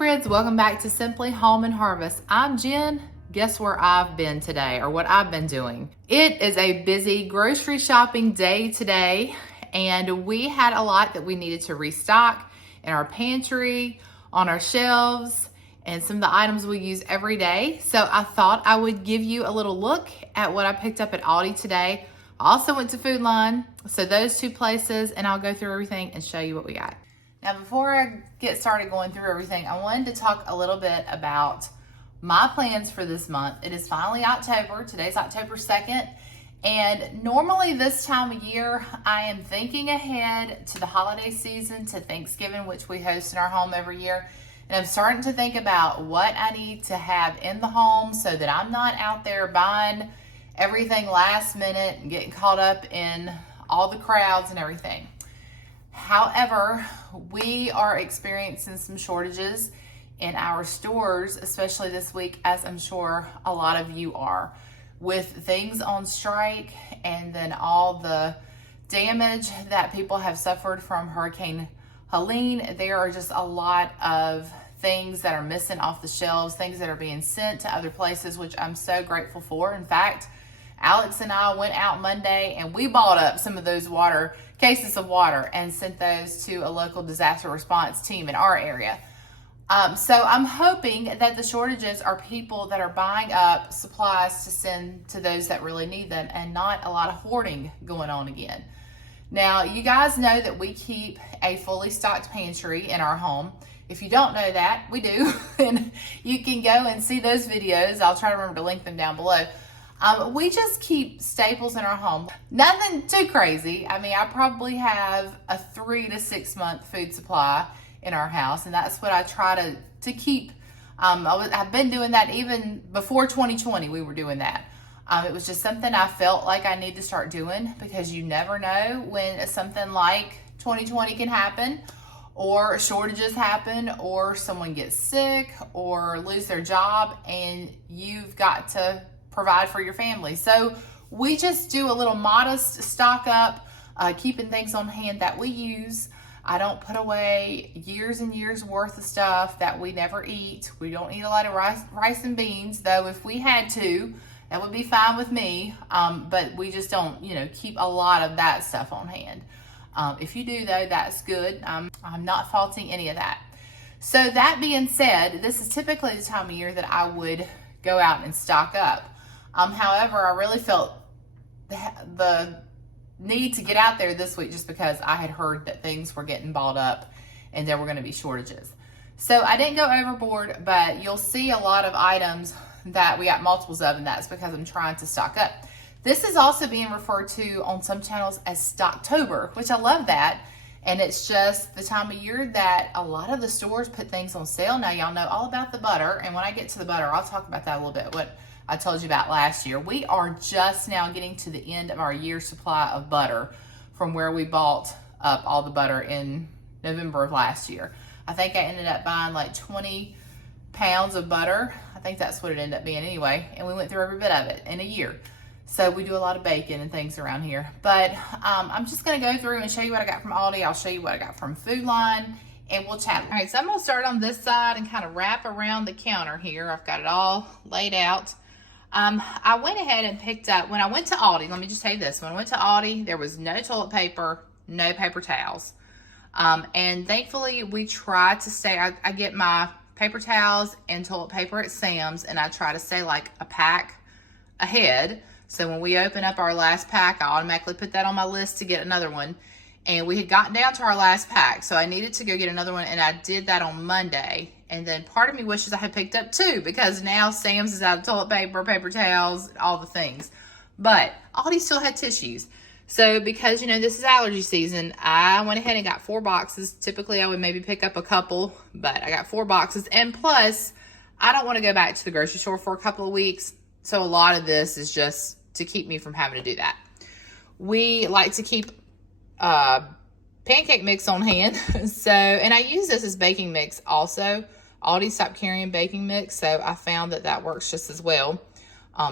friends, welcome back to Simply Home and Harvest. I'm Jen. Guess where I've been today, or what I've been doing? It is a busy grocery shopping day today, and we had a lot that we needed to restock in our pantry, on our shelves, and some of the items we use every day. So I thought I would give you a little look at what I picked up at Aldi today. I also went to Food Line, so those two places, and I'll go through everything and show you what we got. Now, before I get started going through everything, I wanted to talk a little bit about my plans for this month. It is finally October. Today's October 2nd. And normally this time of year, I am thinking ahead to the holiday season, to Thanksgiving, which we host in our home every year. And I'm starting to think about what I need to have in the home so that I'm not out there buying everything last minute and getting caught up in all the crowds and everything. However, we are experiencing some shortages in our stores, especially this week, as I'm sure a lot of you are, with things on strike and then all the damage that people have suffered from Hurricane Helene. There are just a lot of things that are missing off the shelves, things that are being sent to other places, which I'm so grateful for. In fact, Alex and I went out Monday and we bought up some of those cases of water and sent those to a local disaster response team in our area. So I'm hoping that the shortages are people that are buying up supplies to send to those that really need them and not a lot of hoarding going on again. Now, you guys know that we keep a fully stocked pantry in our home. If you don't know that, we do. And you can go and see those videos. I'll try to remember to link them down below. We just keep staples in our home. Nothing too crazy. I mean, I probably have a 3 to 6 month food supply in our house, and that's what I try to keep. I've been doing that even before 2020. We were doing that. It was just something I felt like I need to start doing, because you never know when something like 2020 can happen, or shortages happen, or someone gets sick or lose their job, and you've got to provide for your family. So we just do a little modest stock up, keeping things on hand that we use. I don't put away years and years worth of stuff that we never eat. We don't eat a lot of rice and beans, though if we had to, that would be fine with me. But we just don't, keep a lot of that stuff on hand. If you do, though, that's good. I'm not faulting any of that. So that being said, this is typically the time of year that I would go out and stock up. However, I really felt the need to get out there this week just because I had heard that things were getting balled up and there were going to be shortages. So I didn't go overboard, but you'll see a lot of items that we got multiples of, and that's because I'm trying to stock up. This is also being referred to on some channels as Stocktober, which I love that. And it's just the time of year that a lot of the stores put things on sale. Now, y'all know all about the butter, and when I get to the butter, I'll talk about that a little bit, what I told you about last year. We are just now getting to the end of our year's supply of butter from where we bought up all the butter in November of last year. I think I ended up buying like 20 pounds of butter. I think that's what it ended up being anyway. And we went through every bit of it in a year. So we do a lot of bacon and things around here. But I'm just going to go through and show you what I got from Aldi. I'll show you what I got from Food Line, and we'll chat. All right, so I'm going to start on this side and kind of wrap around the counter here. I've got it all laid out. I went ahead and picked up, when I went to Aldi, let me just tell you this. When I went to Aldi, there was no toilet paper, no paper towels. And thankfully, we try to stay, I get my paper towels and toilet paper at Sam's, and I try to stay like a pack ahead. So when we open up our last pack, I automatically put that on my list to get another one. And we had gotten down to our last pack, so I needed to go get another one, and I did that on Monday. And then part of me wishes I had picked up 2, because now Sam's is out of toilet paper, paper towels, all the things. But Aldi still had tissues. So because, this is allergy season, I went ahead and got 4 boxes. Typically, I would maybe pick up a couple, but I got 4 boxes. And plus, I don't want to go back to the grocery store for a couple of weeks. So a lot of this is just to keep me from having to do that. We like to keep pancake mix on hand. And I use this as baking mix also. Aldi stopped carrying baking mix, so I found that works just as well.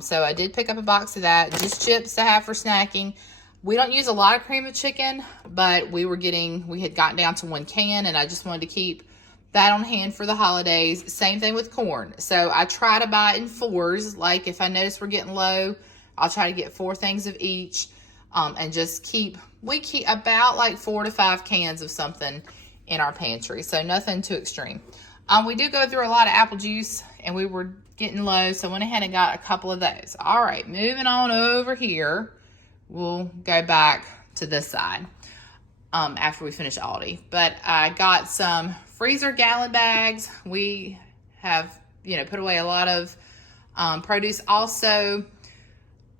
So I did pick up a box of that, just chips to have for snacking. We don't use a lot of cream of chicken, but we had gotten down to 1 can, and I just wanted to keep that on hand for the holidays. Same thing with corn. So I try to buy in fours. Like if I notice we're getting low, I'll try to get 4 things of each, and just we keep about like 4 to 5 cans of something in our pantry. So nothing too extreme. We do go through a lot of apple juice, and we were getting low, so I went ahead and got a couple of those. All right, moving on over here. We'll go back to this side after we finish Aldi. But I got some freezer gallon bags. We have, put away a lot of produce. Also,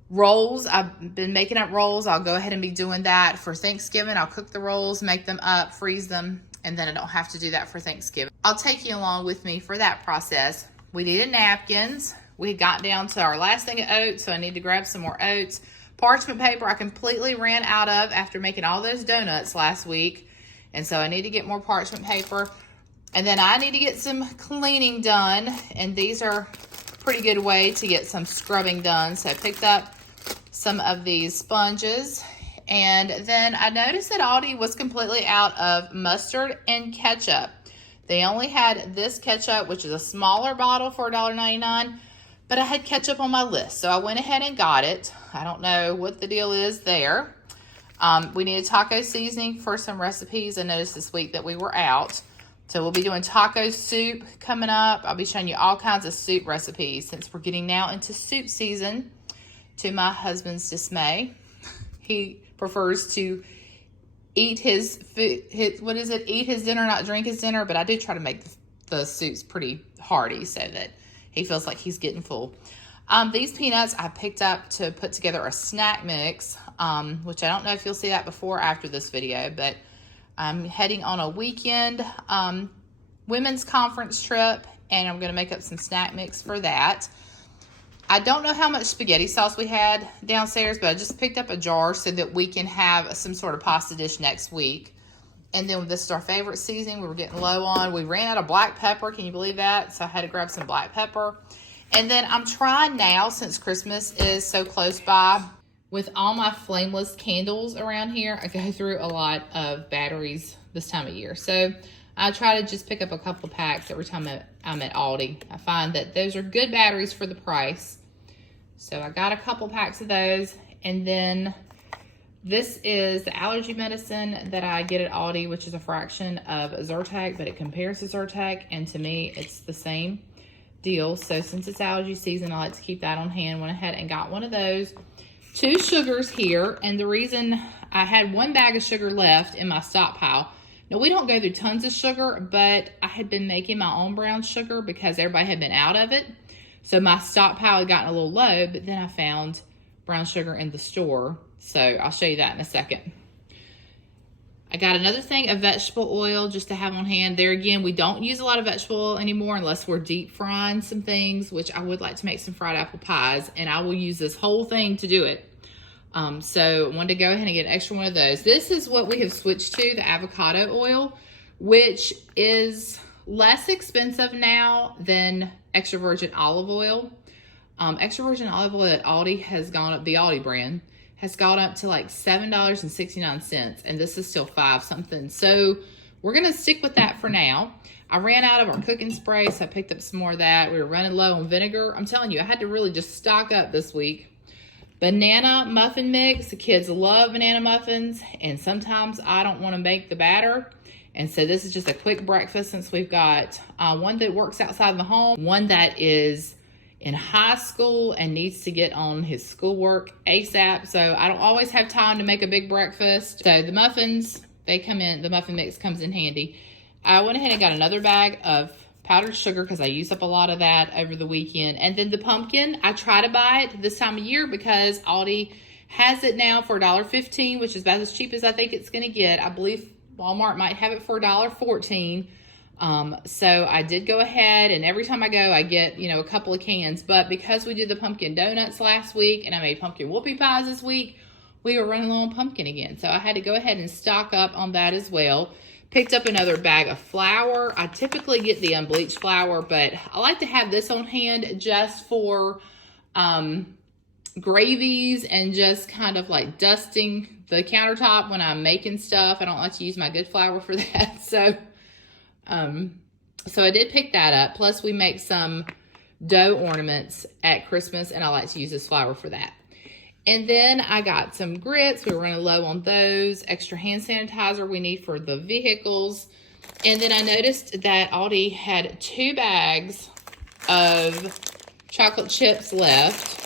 rolls. I've been making up rolls. I'll go ahead and be doing that for Thanksgiving. I'll cook the rolls, make them up, freeze them, and then I don't have to do that for Thanksgiving. I'll take you along with me for that process. We needed napkins. We got down to our last thing of oats, so I need to grab some more oats. Parchment paper I completely ran out of after making all those donuts last week, and so I need to get more parchment paper. And then I need to get some cleaning done, and these are a pretty good way to get some scrubbing done. So I picked up some of these sponges, and then I noticed that Aldi was completely out of mustard and ketchup. They only had this ketchup, which is a smaller bottle for $1.99, but I had ketchup on my list, so I went ahead and got it. I don't know what the deal is there. We needed taco seasoning for some recipes. I noticed this week that we were out, so we'll be doing taco soup coming up. I'll be showing you all kinds of soup recipes since we're getting now into soup season, to my husband's dismay. He prefers to eat his food, eat his dinner, not drink his dinner, but I do try to make the soups pretty hearty so that he feels like he's getting full. These peanuts I picked up to put together a snack mix, which I don't know if you'll see that before or after this video, but I'm heading on a weekend women's conference trip, and I'm going to make up some snack mix for that. I don't know how much spaghetti sauce we had downstairs, but I just picked up a jar so that we can have some sort of pasta dish next week. And then this is our favorite seasoning we were getting low on. We ran out of black pepper. Can you believe that? So I had to grab some black pepper. And then I'm trying now, since Christmas is so close by, with all my flameless candles around here, I go through a lot of batteries this time of year. So I try to just pick up a couple of packs every time I'm at Aldi. I find that those are good batteries for the price. So I got a couple packs of those. And then this is the allergy medicine that I get at Aldi, which is a fraction of Zyrtec, but it compares to Zyrtec, and to me, it's the same deal. So since it's allergy season, I like to keep that on hand. Went ahead and got one of those. 2 sugars here, and the reason I had 1 bag of sugar left in my stockpile. Now, we don't go through tons of sugar, but I had been making my own brown sugar because everybody had been out of it. So my stockpile had gotten a little low, but then I found brown sugar in the store. So I'll show you that in a second. I got another thing of vegetable oil just to have on hand. There again, we don't use a lot of vegetable oil anymore unless we're deep frying some things, which I would like to make some fried apple pies, and I will use this whole thing to do it. So I wanted to go ahead and get an extra one of those. This is what we have switched to, the avocado oil, which is less expensive now than extra virgin olive oil. Extra virgin olive oil at Aldi has gone up, the Aldi brand, has gone up to like $7.69, and this is still 5 something. So we're gonna stick with that for now. I ran out of our cooking spray, so I picked up some more of that. We were running low on vinegar. I'm telling you, I had to really just stock up this week. Banana muffin mix. The kids love banana muffins, and sometimes I don't want to make the batter. And so this is just a quick breakfast, since we've got one that works outside the home, one that is in high school and needs to get on his schoolwork ASAP. So I don't always have time to make a big breakfast. So the muffins, they come in, the muffin mix comes in handy. I went ahead and got another bag of powdered sugar because I used up a lot of that over the weekend. And then the pumpkin, I try to buy it this time of year because Aldi has it now for $1.15, which is about as cheap as I think it's going to get. I believe Walmart might have it for $1.14. So I did go ahead, and every time I go, I get, a couple of cans. But because we did the pumpkin donuts last week and I made pumpkin whoopie pies this week, we were running low on pumpkin again. So I had to go ahead and stock up on that as well. Picked up another bag of flour. I typically get the unbleached flour, but I like to have this on hand just for gravies and just kind of like dusting the countertop when I'm making stuff. I don't like to use my good flour for that. So So I did pick that up. Plus we make some dough ornaments at Christmas, and I like to use this flour for that. And then I got some grits. We were running low on those. Extra hand sanitizer we need for the vehicles. And then I noticed that Aldi had 2 bags of chocolate chips left.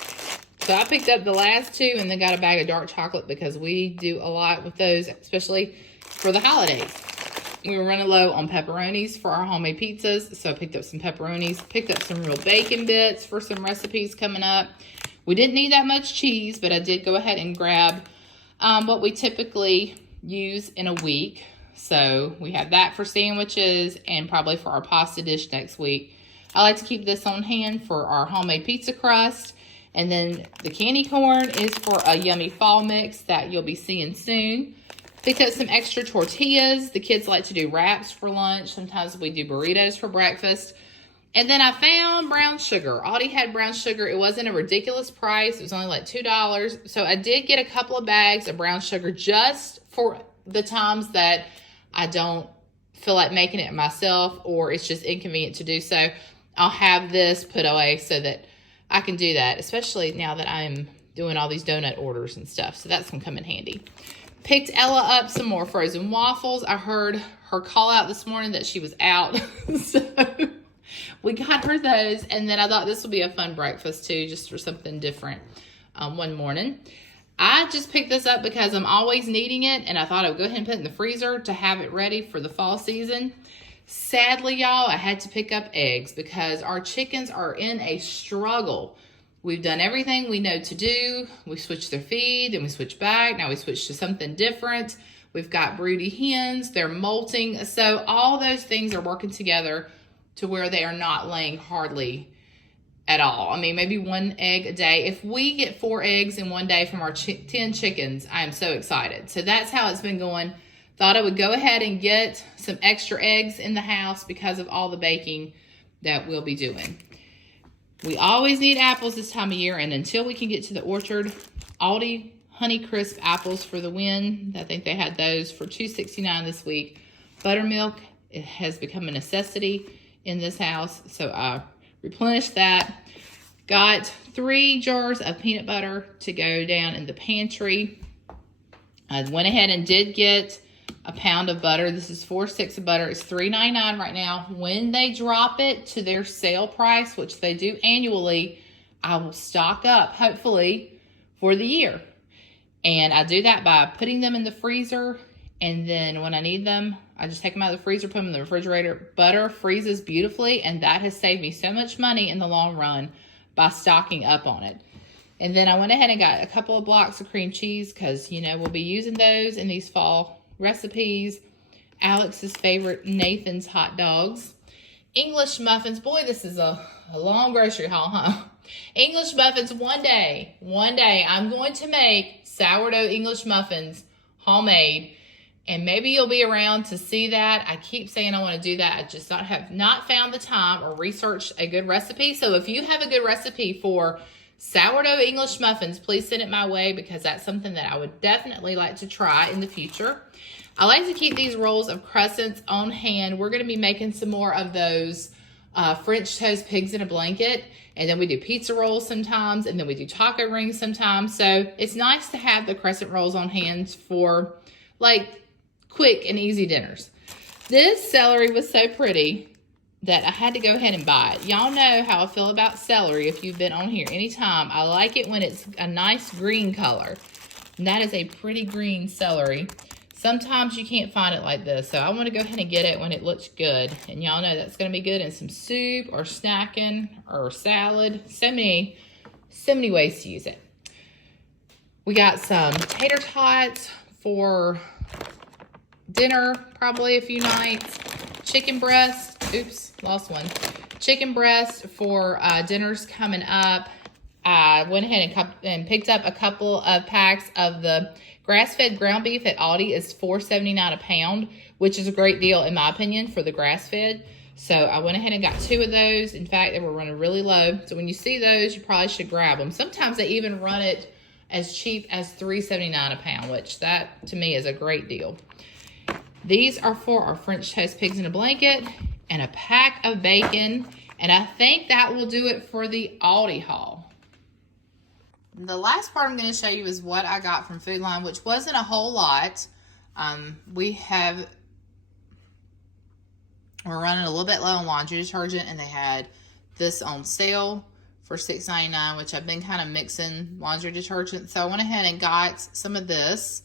So I picked up the last 2 and then got a bag of dark chocolate because we do a lot with those, especially for the holidays. We were running low on pepperonis for our homemade pizzas, so I picked up some pepperonis, picked up some real bacon bits for some recipes coming up. We didn't need that much cheese, but I did go ahead and grab what we typically use in a week. So we have that for sandwiches and probably for our pasta dish next week. I like to keep this on hand for our homemade pizza crust. And then the candy corn is for a yummy fall mix that you'll be seeing soon. Picked up some extra tortillas. The kids like to do wraps for lunch. Sometimes we do burritos for breakfast. And then I found brown sugar. Aldi had brown sugar. It wasn't a ridiculous price. It was only like $2. So I did get a couple of bags of brown sugar just for the times that I don't feel like making it myself or it's just inconvenient to do so. I'll have this put away so that I can do that, especially now that I'm doing all these donut orders and stuff. So that's going to come in handy. Picked Ella up some more frozen waffles. I heard her call out this morning that she was out. So we got her those. And then I thought this would be a fun breakfast too, just for something different one morning. I just picked this up because I'm always needing it. And I thought I would go ahead and put it in the freezer to have it ready for the fall season. Sadly, y'all, I had to pick up eggs because our chickens are in a struggle. We've done everything we know to do. We switched their feed, then we switched back. Now we switched to something different. We've got broody hens. They're molting. So all those things are working together to where they are not laying hardly at all. I mean, maybe 1 egg a day. If we get 4 eggs in one day from our 10 chickens, I am so excited. So that's how it's been going. Thought I would go ahead and get some extra eggs in the house because of all the baking that we'll be doing. We always need apples this time of year, and until we can get to the orchard, Aldi Honey Crisp apples for the win. I think they had those for $2.69 this week. Buttermilk, it has become a necessity in this house, so I replenished that. Got 3 jars of peanut butter to go down in the pantry. I went ahead and did get a pound of butter. This is 4 sticks of butter. It's $3.99 right now. When they drop it to their sale price, which they do annually, I will stock up, hopefully, for the year. And I do that by putting them in the freezer, and then when I need them, I just take them out of the freezer, put them in the refrigerator. Butter freezes beautifully, and that has saved me so much money in the long run by stocking up on it. And then I went ahead and got a couple of blocks of cream cheese because, you know, we'll be using those in these fall recipes. Alex's favorite, Nathan's hot dogs. English muffins. Boy, this is a long grocery haul, huh? English muffins. One day, I'm going to make sourdough English muffins, homemade. And maybe you'll be around to see that. I keep saying I want to do that. I just have not found the time or researched a good recipe. So if you have a good recipe for sourdough English muffins, please send it my way because that's something that I would definitely like to try in the future. I like to keep these rolls of crescents on hand. We're going to be making some more of those French toast pigs in a blanket. And then we do pizza rolls sometimes. And then we do taco rings sometimes. So it's nice to have the crescent rolls on hand for like quick and easy dinners. This celery was so pretty that I had to go ahead and buy it. Y'all know how I feel about celery if you've been on here anytime. I like it when it's a nice green color. And that is a pretty green celery. Sometimes you can't find it like this, so I want to go ahead and get it when it looks good. And y'all know that's going to be good in some soup or snacking or salad. So many ways to use it. We got some tater tots for dinner, probably a few nights. Chicken breast. Oops, lost one. Chicken breast for dinners coming up. I went ahead and picked up a couple of packs of the grass-fed ground beef at Aldi. Is $4.79 a pound, which is a great deal in my opinion for the grass-fed. So I went ahead and got 2 of those. In fact, they were running really low. So when you see those, you probably should grab them. Sometimes they even run it as cheap as $3.79 a pound, which that to me is a great deal. These are for our French toast pigs in a blanket. and a pack of bacon. And I think that will do it for the Aldi haul. The last part I'm going to show you is what I got from Food Line, which wasn't a whole lot. We're running a little bit low on laundry detergent, and they had this on sale for $6.99, which I've been kind of mixing laundry detergent. So I went ahead and got some of this.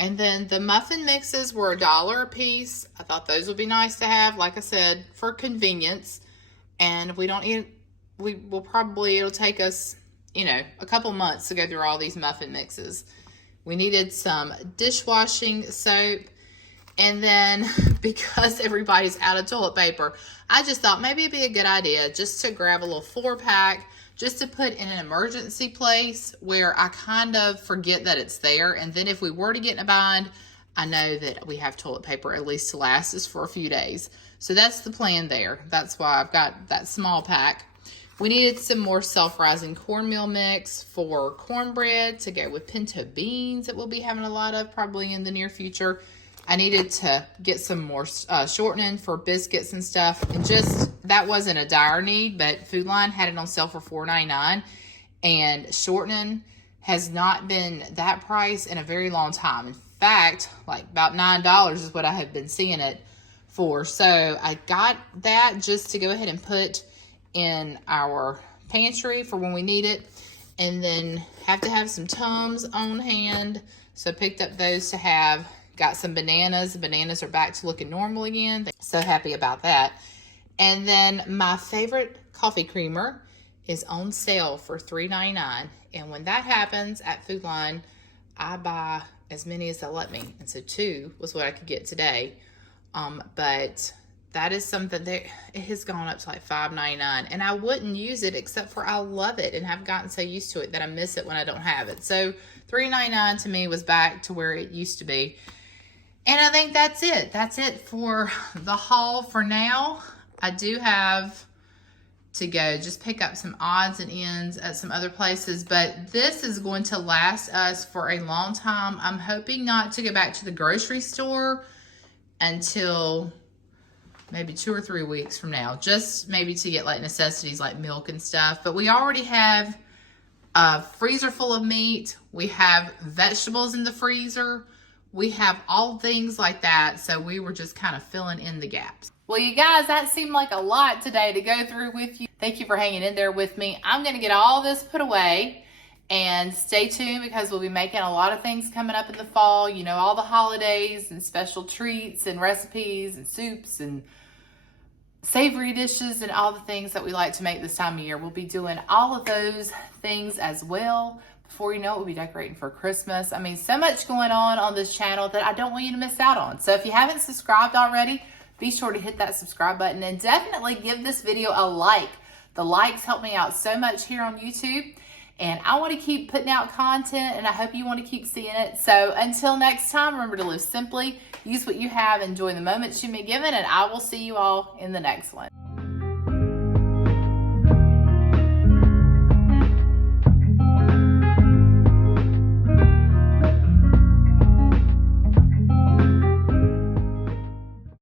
And then the muffin mixes were $1 a piece. I thought those would be nice to have, like I said, for convenience. And it'll take us, a couple months to go through all these muffin mixes. We needed some dishwashing soap. And then because everybody's out of toilet paper, I just thought maybe it'd be a good idea just to grab a little 4-pack just to put in an emergency place where I kind of forget that it's there. And then if we were to get in a bind, I know that we have toilet paper at least to last us for a few days. So that's the plan there. That's why I've got that small pack. We needed some more self-rising cornmeal mix for cornbread to go with pinto beans that we'll be having a lot of probably in the near future. I needed to get some more shortening for biscuits and stuff. And that wasn't a dire need, but Food Line had it on sale for $4.99. And shortening has not been that price in a very long time. In fact, like about $9 is what I have been seeing it for. So I got that just to go ahead and put in our pantry for when we need it. And then have to have some Tums on hand. So I picked up those to have. Got some bananas. The bananas are back to looking normal again. So happy about that. And then my favorite coffee creamer is on sale for $3.99. And when that happens at Food Line, I buy as many as they'll let me. And so 2 was what I could get today. But that is something that it has gone up to like $5.99. And I wouldn't use it except for I love it and have gotten so used to it that I miss it when I don't have it. So $3.99 to me was back to where it used to be. And I think that's it. That's it for the haul for now. I do have to go just pick up some odds and ends at some other places, but this is going to last us for a long time. I'm hoping not to go back to the grocery store until maybe 2 or 3 weeks from now, just maybe to get like necessities like milk and stuff. But we already have a freezer full of meat. We have vegetables in the freezer. We have all things like that, so we were just kind of filling in the gaps. Well, you guys, that seemed like a lot today to go through with you. Thank you for hanging in there with me. I'm going to get all this put away, and stay tuned because we'll be making a lot of things coming up in the fall. All the holidays and special treats and recipes and soups and savory dishes and all the things that we like to make this time of year. We'll be doing all of those things as well. Before you know it, we'll be decorating for Christmas. I mean, so much going on this channel that I don't want you to miss out on. So if you haven't subscribed already, be sure to hit that subscribe button and definitely give this video a like. The likes help me out so much here on YouTube. And I want to keep putting out content, and I hope you want to keep seeing it. So until next time, remember to live simply, use what you have, enjoy the moments you've been given, and I will see you all in the next one.